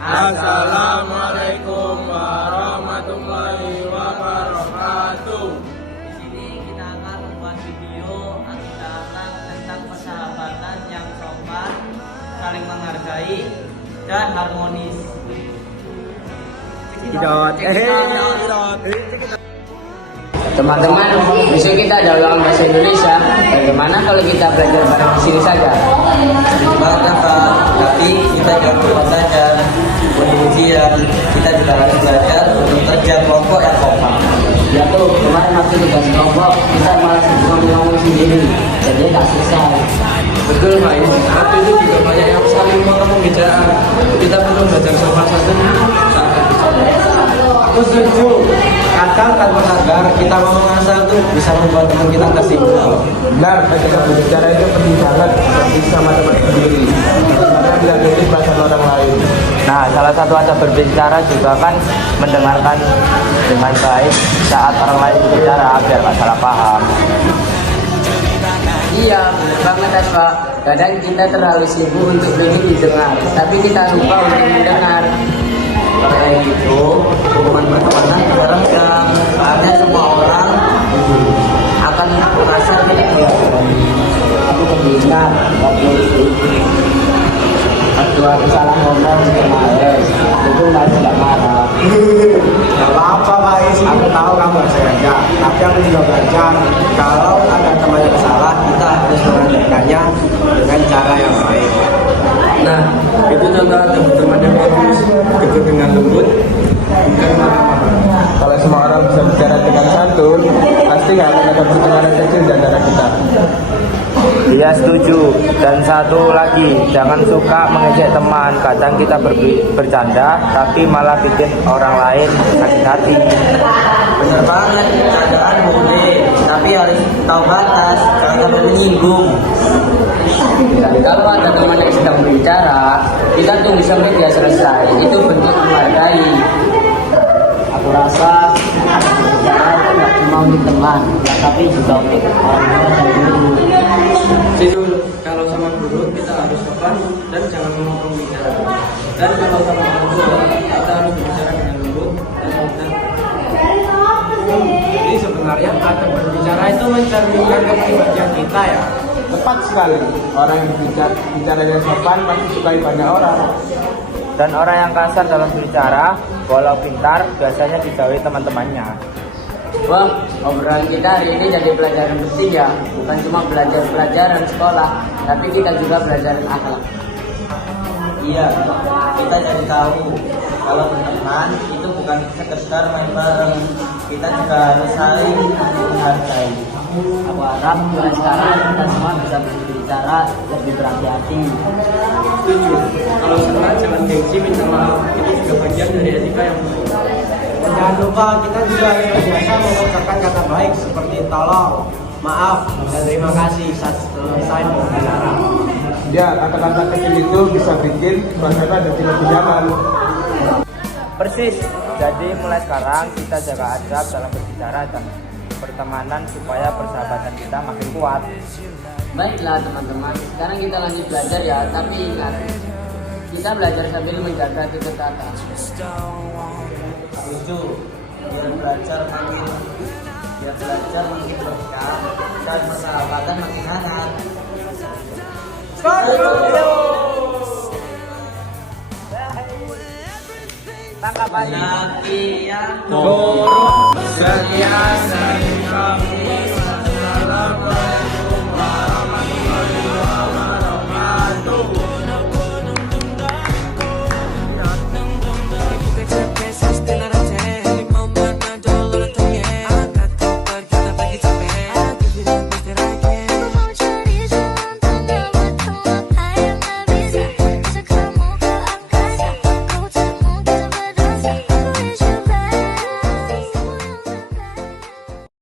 Assalamualaikum warahmatullahi wabarakatuh. Di sini kita akan membuat video tentang persahabatan yang sopan, saling menghargai, dan harmonis. Teman-teman, besok kita ada ulangan bahasa Indonesia. Bagaimana kalau kita belajar bareng di sini saja? Semangat Pak, tapi kita jangan lupa belajar ujian. Kita juga harus belajar untuk kerja kelompok yang kompak. Ya tuh, kemarin waktu tugas kelompok kita malah ngomong sendiri, jadi tak selesai. Betul Pak, waktu itu juga banyak yang saling ngomong bicara. Kita perlu belajar sopan santun saat berbicara. Aku setuju. Kadang tanpa sadar kita ngomong asal tuh bisa membuat teman kita tersinggung. Benar, ketika berbicara itu penting banget, seperti sama teman sendiri. Karena tidak kritis bahasa orang lain. Nah, salah satu adab berbicara juga kan mendengarkan dengan baik saat orang lain berbicara biar nggak salah paham. Iya, benar banget Pak. Kadang kita terlalu sibuk untuk ingin didengar, tapi kita lupa untuk mendengar. Karena itu, hubungan pertemanan beragam. Soalnya semua orang akan merasa tidak dihargai. Aku pembina, waktu aku salah ngomong kemarin, itu tidak marah. Gak apa-apa Pak Is, aku tahu kamu harus kerja, tapi aku juga belajar kalau ada teman yang salah, kita harus mengajarkannya dengan cara yang baik. Nah, itu contoh teman yang bagus, ikut dengan lembut, bukan marah-marah. Kalau semua orang bisa bicara dengan santun, pasti nggak akan ada pertengkaran kecil di antara kita. Dia setuju. Dan satu lagi, jangan suka mengejek teman. Kadang kita bercanda, tapi malah bikin orang lain sakit hati. Benar banget, keadaan boleh, tapi harus tahu batas, jangan sampai menyinggung. Dan kalau ada teman yang sedang berbicara, kita tunggu sampai dia selesai. Itu bentuk menghargai. Aku rasa berbicara itu nggak cuma untuk teman, tapi juga untuk orang tua dan guru. Jujur, kalau sama guru kita harus sopan dan jangan ngomong bicara. Dan kalau sama orang tua kita harus berbicara dengan lembut dan sopan. Jadi sebenarnya kata berbicara itu mencerminkan kepribadian kita ya. Tepat sekali, orang yang bicaranya sopan pasti sukai banyak orang. Dan orang yang kasar dalam berbicara, walau pintar, biasanya dijauhi teman-temannya. Wah, obrolan kita hari ini jadi pelajaran penting ya. Bukan cuma belajar pelajaran sekolah, tapi kita juga belajar akhlak. Iya, kita jadi tahu kalau berteman itu bukan sekedar main bareng, kita juga harus saling menghargai. Aku harap mulai sekarang kita semua bisa berbicara lebih berhati-hati. Setuju, kalau salah jangan gengsi minta maaf, itu juga bagian dari etika yang baik. Dan jangan lupa kita juga harus biasa mengucapkan kata baik seperti tolong, maaf, dan terima kasih saat selesai berbicara. Ya, kata-kata kecil itu bisa bikin suasana jadi lebih nyaman. Persis, jadi mulai sekarang kita jaga adab dalam berbicara dan pertemanan supaya persahabatan kita makin kuat. Baiklah teman-teman, sekarang kita lanjut belajar ya, tapi ingat, kita belajar sambil menjaga ketetapan. Setuju, biar belajar makin berkah dan persahabatan makin hangat. Tangkap aja. Laki yang Setia